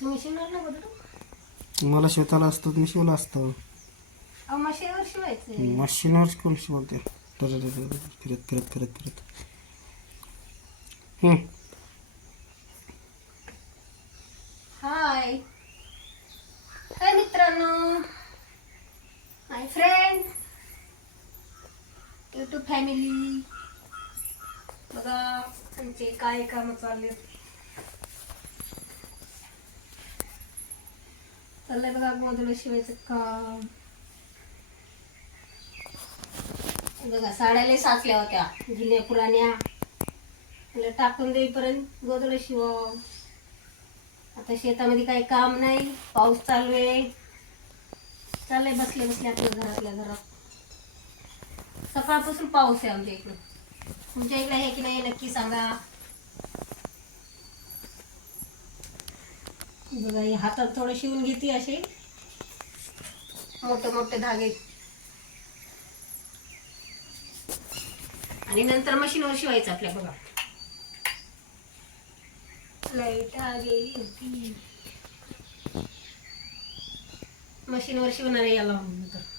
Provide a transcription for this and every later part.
तुम्ही शिवणार ना मला शिवताला असतं मी शिवलं असतं. मशीनवर शिवायचं मशीनवर कोण शिवते? फिरत फिरत फिरत फिरत. हाय. हाय मित्रांनो. माय फ्रेंड युट्यूब फॅमिली बघा तुमचे काय काम चालले. चाललंय बघा गोधडं शिवायचं काम. बघा साड्याला साचल्या होत्या जुन्या पुराण्या. टाकून देईपर्यंत गोधड शिवावं आता शेतामध्ये काही काम नाही पाऊस चालू आहे. चाललंय बसले बसले आपल्या घरातल्या घरात. सकाळपासून पाऊस आहे आमच्या इकडे. तुमच्या इकडे आहे की नाही नक्की सांगा. बघा हातात थोडं शिवून घेते असे. मोठे मोठे धागे. आणि नंतर मशीनवर शिवायचं आपल्या बघा. लाइट गेली होती मशीनवर शिवणार याला म्हणून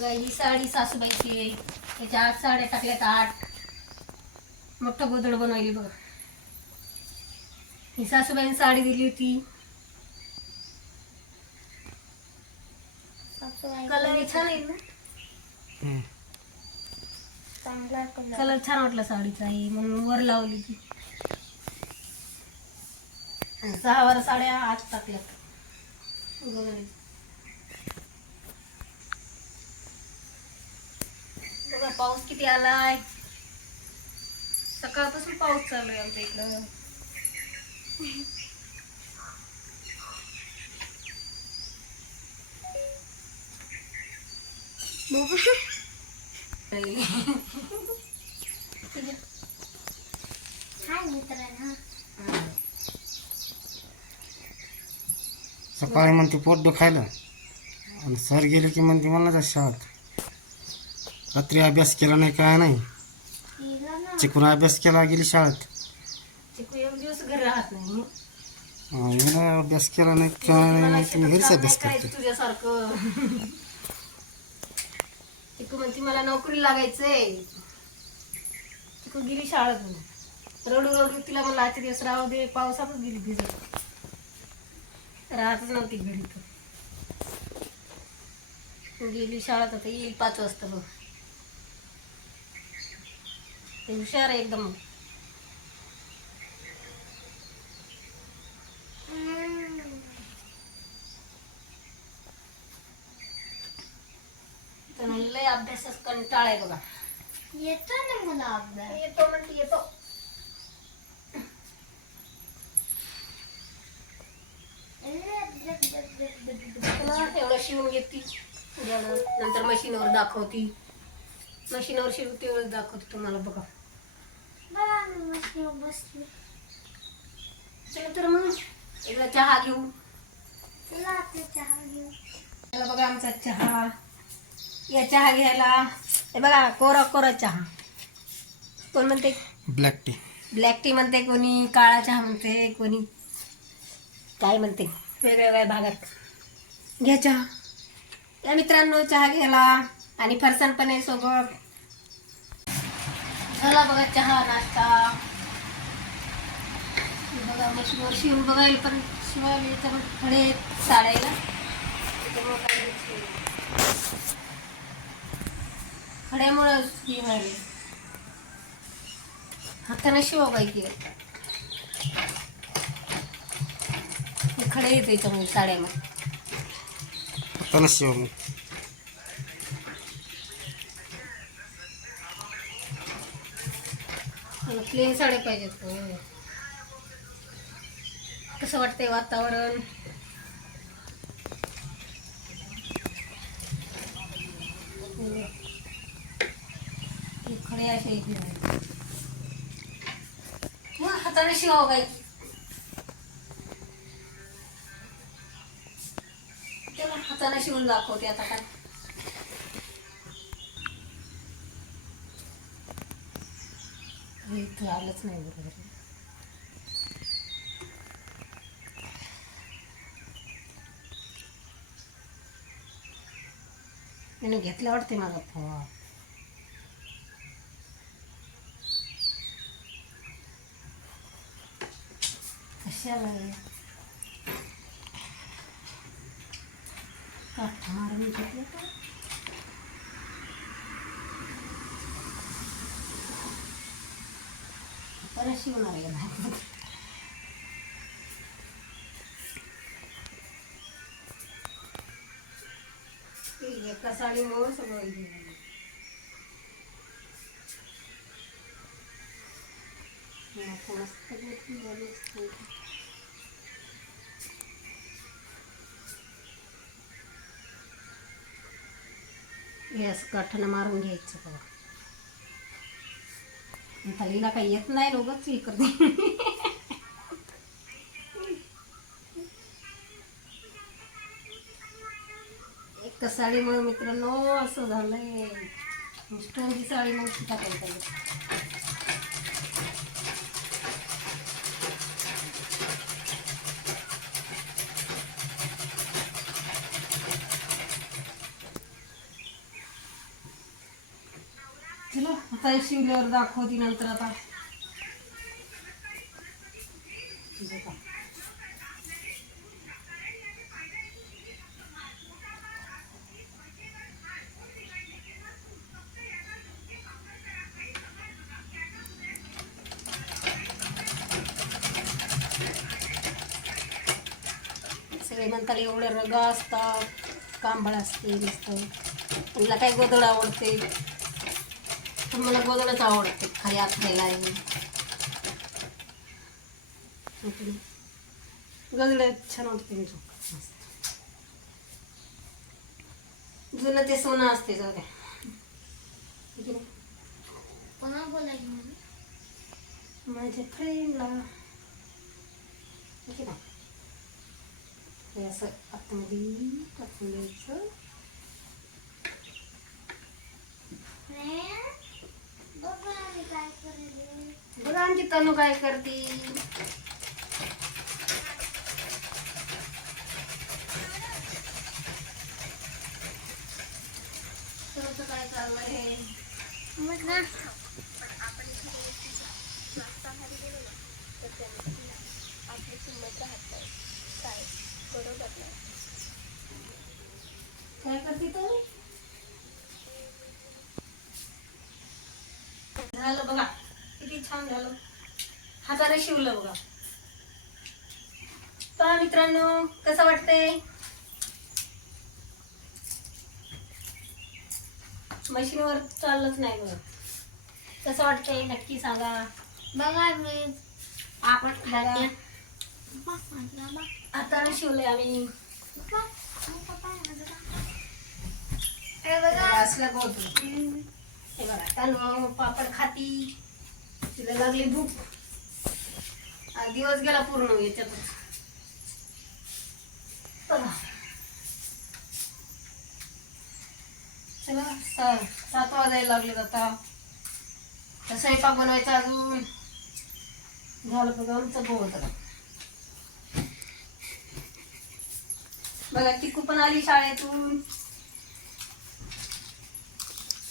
बघा ही साडी सासूबाईची आहे. त्याच्या आठ साड्या टाकल्यात आठ. मोठं गोदड बनवली बघा. ही सासूबाईने साडी दिली होती. कलर छान आहे ना? कलर कलर छान वाटला साडीचा. ही म्हणून वर लावली ती. सहा वारा साड्या आठ टाकल्यात. बघा बघा पाऊस किती आलाय? सकाळपासून पाऊस चालू आहे आमच्या इकडं. सकाळी म्हणते पोट दुखायला. आणि सर गेले की म्हणते मला जा शाळेत. रात्री अभ्यास केला नाही काय नाही. हिला चिकून अभ्यास केला गेली शाळेत. चिकू एक दिवस घरी राहत नाही अं, हिनं अभ्यास केला नाही काय नाही मग तुम्ही घरीच अभ्यास काय करते. तुझ्यासारखं. चिकू म्हणती मला नोकरी लागायचंय. चिकू गेली शाळेतून रडू रडू तिला मला आजचे दिवस राहू दे पावसातच गेली भिजत. राहतच नव्हती घरी तर गेली शाळेत आता येईल पाच वाजता बघ. ते हुशार आहे एकदम. लय अभ्यासात कंटाळ आहे बघा. येतो ना मला अभ्यास. येतो म्हणते येतो. एवढं शिवून घेते. नंतर मशीनवर दाखवती. मशीनवर शिवते वेळेस दाखवते तुम्हाला बघा. बघा मी मशीनवर बसली चला तर मग. एकदा चहा घेऊ. चला आपले चहा घेऊ. चला बघा आमचा चहा. या चहा घ्यायला. हे बघा कोरा कोरा चहा. कोण म्हणते? Black tea. ब्लॅक टी म्हणते कोणी काळा चहा म्हणते कोणी. काय म्हणते? वेगवेगळ्या भागात. घ्या चहा. या मित्रांनो चहा घ्यायला. आणि फरसाण पण आहे सोबत झाला बघा चहा नाश्ता. बघा मशीनवर शिवून बघायला पण शिवायला इथं खडे आहेत साड्याला नाही खड्यामुळं हाताने शिवा पाहिजे खडे येते याच्यामध्ये साड्यामध्ये. हातानं शिव मला प्लेन साड्या पाहिजेत कसं वाटतंय वातावरण? खडे असे मग हाताने शिवा बाई. त्याला हाताने शिवून दाखवते आता काय. इथं आलंच नाही बरोबर मी घेतला वाटते माझा फोन. कशाला काठ मारून घेतलं का? परत शिवणार आहे एका साडीमुळे हो सगळं हे झालं. हे काठानं मारून घ्यायचं बघा थालीला हिला काही येत नाही लोकच हे करते. एक साडीमुळे मित्रांनो असं झालंय. स्टोनची साडी मग सुद्धा काही करत चला आता शिवल्यावर दाखवते नंतर आता. सगळे म्हणतात एवढे रगा असतात कांबळ असते नुसतं. तुला काय गोधळ आवडते. तर मला गोदडच आवडते खाली आहे. गजड छान वाटते मी. जुनं ते सोनं असते जाऊ द्या. है? कोणा बोलायला? माझ्या फ्रेंडला हे असं आतमध्ये टाकून द्यायचं. फ्रेंड, बघा काय करेल बघा आमची तनू काय करते? तुमचं काय चालू आहे? मग ना काय करते तू झालं बघा किती छान झालं हाताने शिवलं बघा. पहा मित्रांनो कसं वाटतंय? मशीनवर चाललंच नाही बघा. कसं वाटतंय? नक्की सांगा. बघा मी. आपण. हाताने शिवलंय आम्ही. असलं गोट हे बघा पापड खाती. तिला लागली भूक. दिवस गेला पूर्ण याच्यातच. चला. सात वाजायला लागले आता. तर स्वयंपाक बनवायचा अजून. झालं बघा आमचं बोलत बघा टिकू पण आली शाळेतून.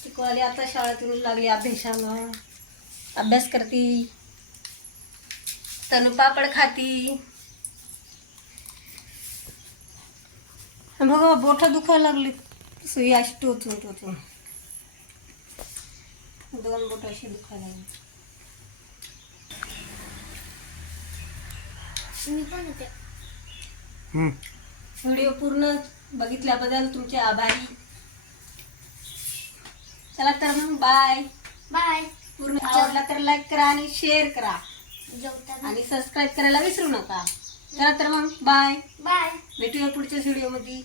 टिकू आली आता शाळेतून लागली अभ्यासाला. अभ्यास करते. तनु पापड खाती. बघा बोट दुखायला लागली सुई अशी टोचून टोचून. दोन बोट अशी दुखायला लागली. व्हिडिओ पूर्ण बघितल्याबद्दल तुमचे आभारी. चला तर मग बाय. बाय. पूर्ण आवडला तर लाईक करा आणि शेअर करा. आणि सबस्क्राईब करायला विसरू नका. चला तर मग बाय बाय भेटूया पुढच्या व्हिडिओमध्ये